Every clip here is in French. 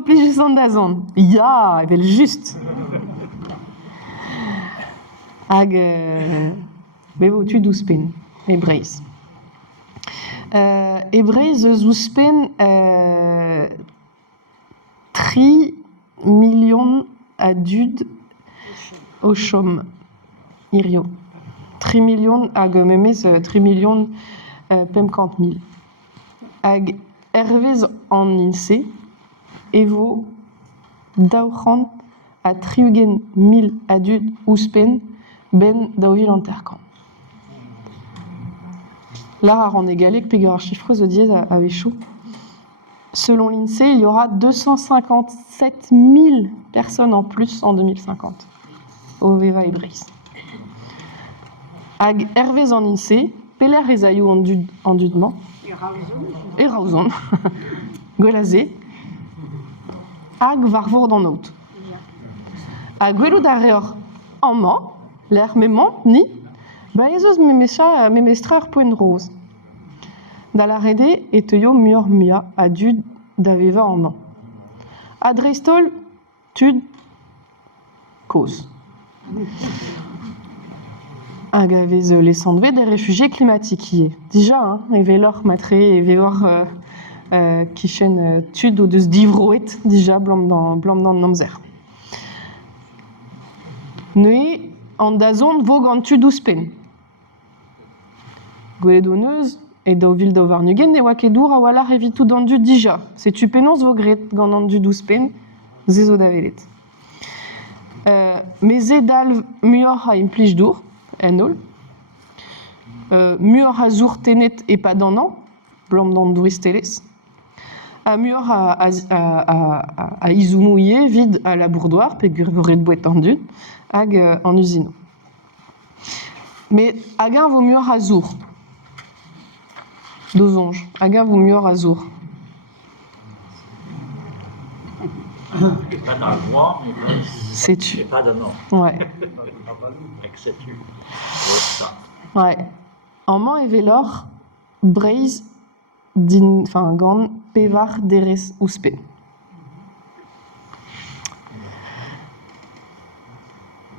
au plus juste en dazon. Ja, il juste. Hag, bevo tu douspen, ebreiz. Ebreiz eus ouspen 3 millions adud au chom, irio. 3 millions hag memez 3 millions 50 000. Hag hervez en inse, evo daochant a triugen 1000 adud ouspen ben daovil anterkan. Là, en égalé, que Pégueur chiffreuse dièse à Véchou. Selon l'INSEE, il y aura 257 000 personnes en plus en 2050 au Veva et Brice. Hag Hervé en INSEE, Peler et Zayou en dudement. Et Rauzon. Golazé. Hag Varvour dans Note. Hag Gwelou d'Arreor en man, l'air mément, ni. Baezos memestreur point rose. Da la rede et yo mur mia a dud d'aveva en an. Adrestol tud cause. Hag avez les sandvé des réfugiés climatiques y est. Déjà, hein, et velor matré et velor qui chen tud ou de divroet déjà blanc dans namzer. Nui en dazon vogant tud ouspen. Gweledonneuse et d'Oville d'Auvarnugen ne wakedour a wala revitou dandu déjà. C'est tu pénonce vogret gandandu douspen, zezo davelet. Mais zedal muor a implij dour, enol. Muor a zour tenet et pas danan, blanc d'andouis teles. A muor a izumouye vide à la bourdoire, pegurvoret de boîte tendue, hag en usino. Mais hagan vaut muor a zour. Dozonge. Hagan vaut mieux azour. Pas dans le mois, mais c'est tu. C'est pas de nom. Ouais. Avec sais-tu. Ouais. En man et velor, breiz din, enfin, gant, pevar deres ouspe.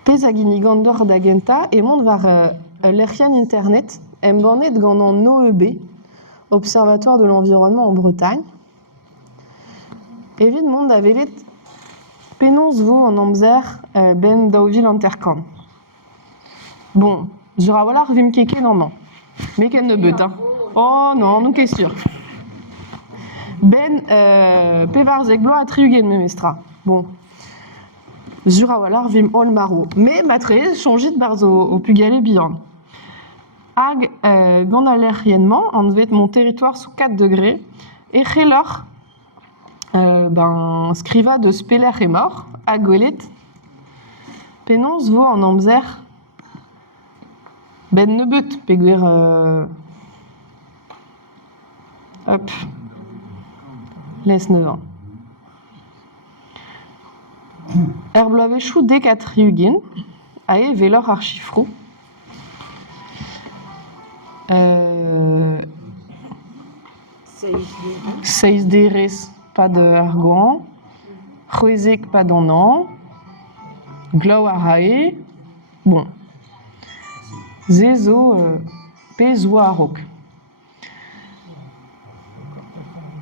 Pez a ginigandor d'agenta et monde var l'erchian internet, embornet gant an OEB, Observatoire de l'environnement en Bretagne. Evit monde avelet penonce vo en amzer ben daovil anterkan. Bon, jura voilà revim keke non. Mais qu'elle ne beut, hein. Oh non, nous qu'est sûr. Ben pevar zeglo a triugen memestra. Bon. Jura voilà revim ol maro. Mais matré changit barz au pugalé bihan. Hag gandalerriennement, on devait mon territoire sous 4 degrés, et Chelor, scriva de Speller est mort, hag golet, penonce vaut en amzer, ben nebut, péguer, hop, laisse 9 ans. Herbloavechou dès 4 riugin, ae velor archifrou, Seis deres, pas de argon. Choezek, pas d'onan. Glau arae. Bon. Zezo, pezo arok.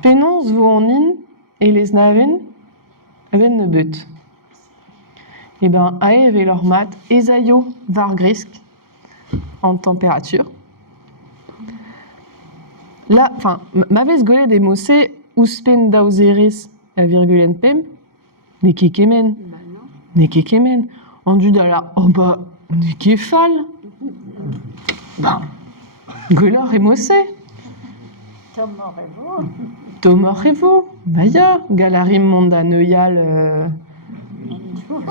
Penonce vo en in, et les naven, ben ne but. Eh ben, ae velor mat, ezaio var grisk, en température. Là, enfin, m'avez golé des mossés ouspen dauzeris à virgule npem, ne kekemen. Ne kekemen. En du dala, oh bah, ne kefal. Ben, golor et mossé. Tomor et vous. Baya, galarim monda neuyal.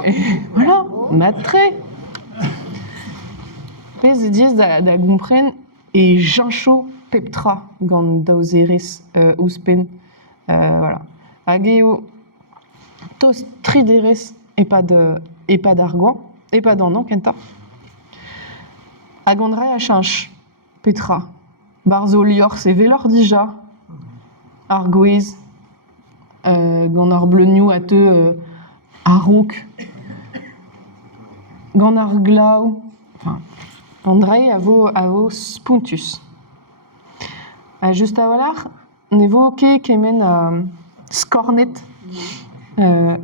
Et voilà, matré. Pez diez da gompren et jancho peptra gant dauzeris ouspen. Voilà. Ageo tos trideres et pas d'argan, et pas d'an, kenta. Agandre a chanch petra. Barzo lior c'est velor dija. Argoiz. gant ar bleugnoù a teu a-raok, gant ar glav, enfin, Andrei a vo spuntus. Just a walar, ne vo ket kemen a skornet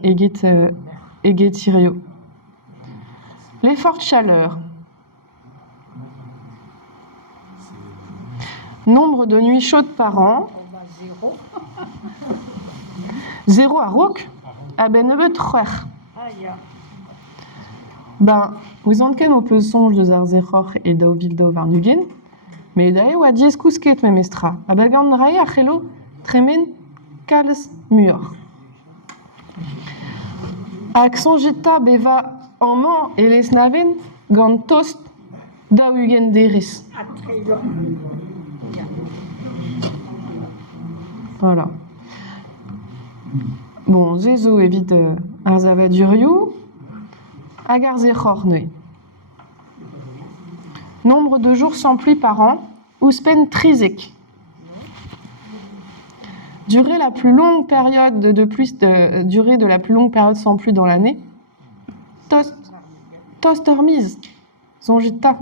eget irio. Les fortes chaleurs. Nombre de nuits chaudes par an. 0 à Rook. Ah ben ne veut troer. Ben, vous en ken au peu songe de Zarzechor et d'Auvildo Varnugen, mais d'ailleurs, à dies kousket memestra. Ah ben gant rae a chelo tremen kals muor. Ak sonjeta beva en man et les naven gant tost da ugen deris. Voilà. Bon, zezo évite ar zavadurioù, hag ar zechor neuiñ. Nombre de jours sans pluie par an, ouspenn trizek. Durée la plus longue période de pluie, durée de la plus longue période sans pluie dans l'année. Tost ur miz, zonjeta.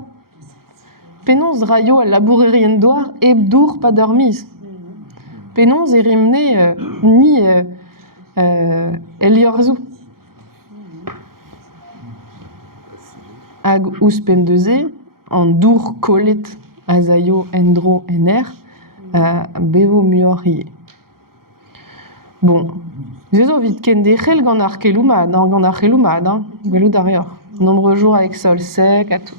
Penonz raio al labourerien doar eb dour pa d'ur miz. Penonz erimne ni eliorzou. Hag ouspenn neuze, an dour kollet a zaio endro ener, bevo muor ie. Bon, zezo vit ken dechel gant ar keloumad, gwellou d'arior. Nombre jours avec sol sec, à tout.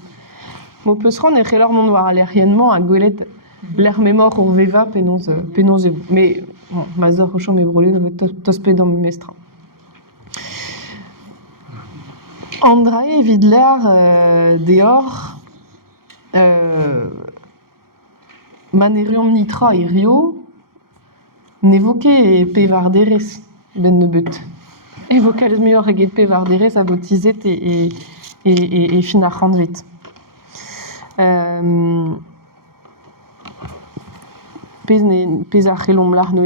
Mo peus ran e c'hellor mont war aleriennement a gwelet l'er mémor ur veva pennoz eo. Mais, bon, ma zor o chom e brole ne veut tos pe d'an mestra. Andrae vid l'er deor manerium nitra e rio n'évoque e pe var derez ben ne beut. Evokalz muor eget pe var derez a botizet e fin ar c'hantvet. Pez ar c'hellom larno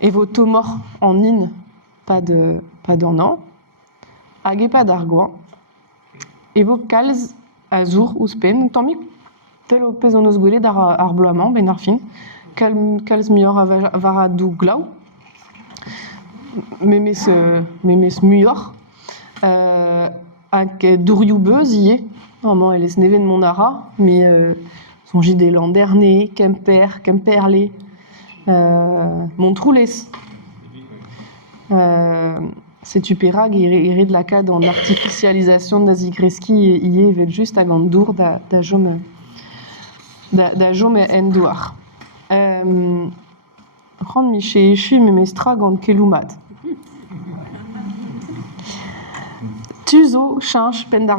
evo tomor en in pas d'an an, hag e pa d'ar goan. Evo kalz a zour ouspenn, tammik tel o pez an eus gwelet ar bloaman, ben ar fin, kalz muor a vara dou glav, memes muor, hag dourioù beuz ie, normalement el eus neven mont ara, mais sonjit e landerne, kemperle, montroulez. Setu perag ere de lakad an artificialisation da zigreski ie evet just hag an dour da jom en douar. C'hant miche echu memestra gant keloumad. Tu zo, chanj, penn